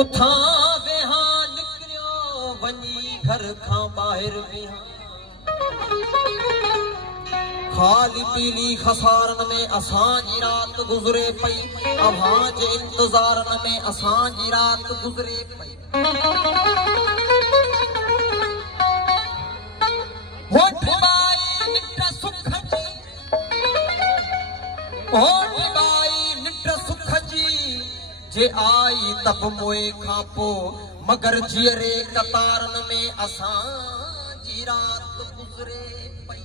उथा वेहा निकरियो वञी घर खां ॿाहिर वेहा खाली पीली खसारन में असांजी रात गुज़रे पई अव्हां जे इंतज़ारन में असांजी रात गुज़रे पई होठ बाई निट सुख जी होठ बाई निट सुख जी जे आई तब मोए खां पो मगर जीअरे कतारन में असांजी रात गुज़रे पई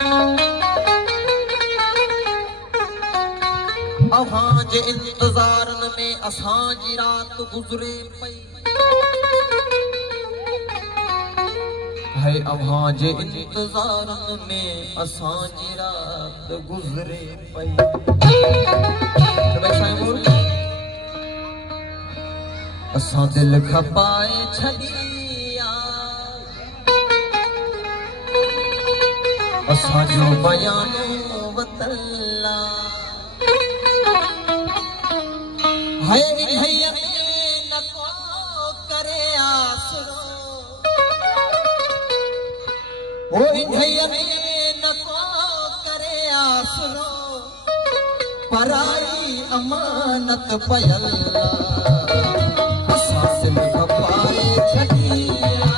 अव्हां जे इंतज़ारन में असांजी रात गुज़रे पई है अव्हां जे इंतज़ारन में असांजी रात गुज़रे पई असां दिल खपाए छॾिया असांजो बयानो वतला है भैया न को करे आसरो ओ भैया न को करे आसरो पराई अमानत पयल असां दिल खपाए छॾिया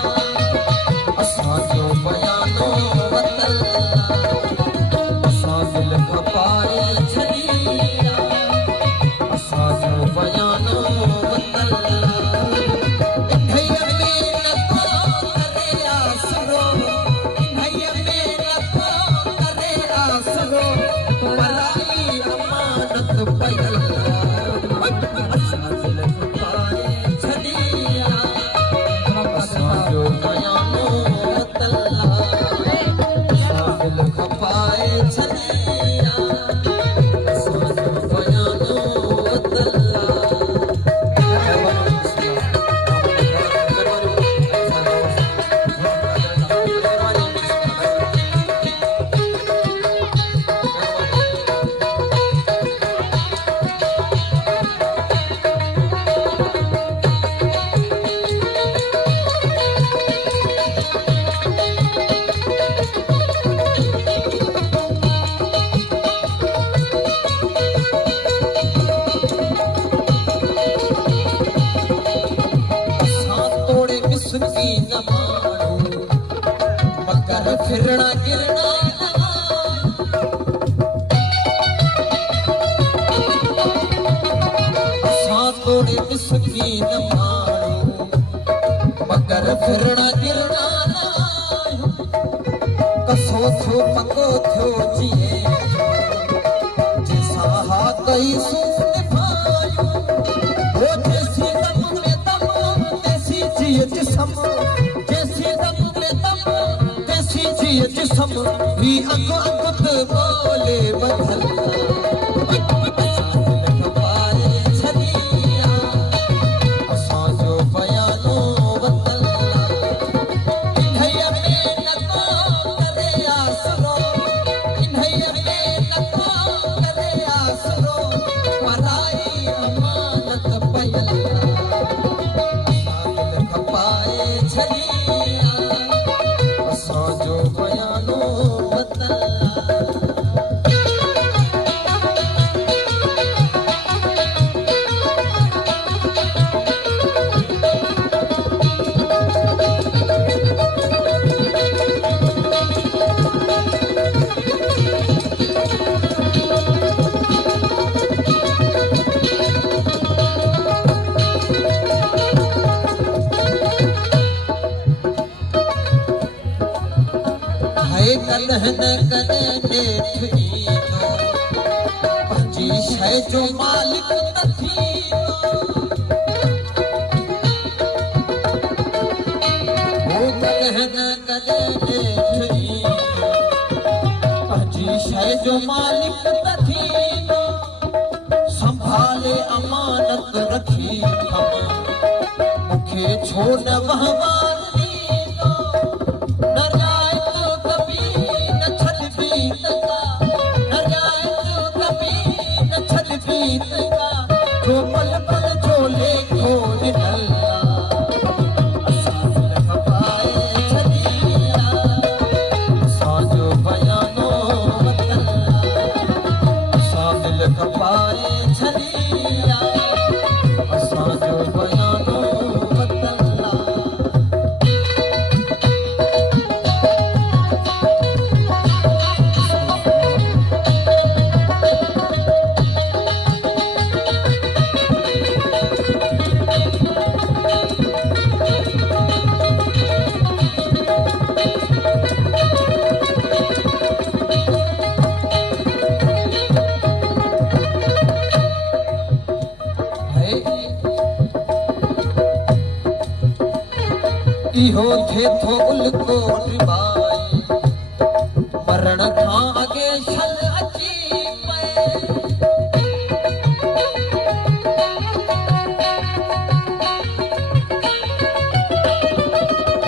असांजो बयानो वतला असां दिल खपाए छॾिया असांजो बयानो वतला भैया में न को करे आसरो भैया में न को करे आसरो पराई अमानत पयल असां दिल खपाए छॾिया असांजो बयानो वतला असां दिल खपाए छॾिया असांजो बयानो वतला मिसकीन माण्हू मगर फिरणा गिरणा असां तोड़े मिसकीन माण्हू मगर फिरणा गिरणा कसो थियो पको थियो जिए जैसा हाथ ई सून भायो वो जैसी दम में दम तैसी जिए जिसम जैसी दम में दम तैसी जिए जिसम भी अंग अंग बोले बदल असांजो बयानो वतला इन्हैया में न को करे आसरो इन्हैया में न को करे आसरो पराई अमानत पयल खपाए छॾिया असांजो बयानो वतला कलह न कने नेठ ईंदो पंहिंजी शइ जो मालिक न थींदो हो कलह न कने नेठ ईंदो पंहिंजी शइ जो मालिक न थींदो संभाले अमानत रखी मूंखे छो न वहवार न सीगा जो पल पल झोले खोल डल्ला असां दिल खपाए छॾिया असां जो बयानो वतल्ला असां दिल खपाए छॾिया असां जो बयानो वतल्ला इहो थिए थो उल्को निभाए मरण खां अॻे छल अची पए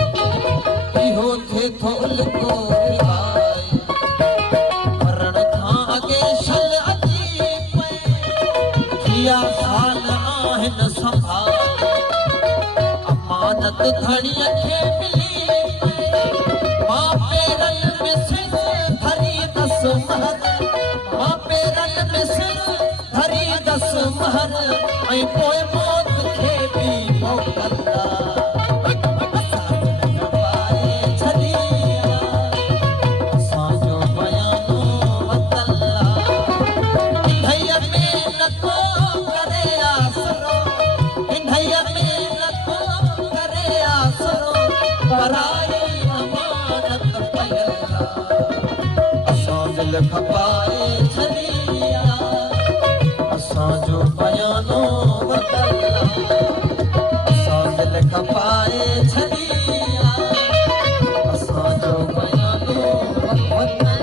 इहो थिए थो उल्को निभाए मरण खां अॻे छल अची पए किया साल आहिनि संभाल अमानत धणीअ खे मिली मां पेरनि में सिर धरी दसि महर मां पेरनि में सिर धरी दसि महर ऐं पोइ मौत खे बि मोकल्ला असांजो बयानो वतल्ला इंढईअ में नथो करे आसरो इंढईअ में नथो करे आसरो पराई अमानत पयल्ला असां दिल खपाए छॾिया असां जो बयानो वतल्ला असां दिल खपाए छॾिया असां जो बयानो वतल्ला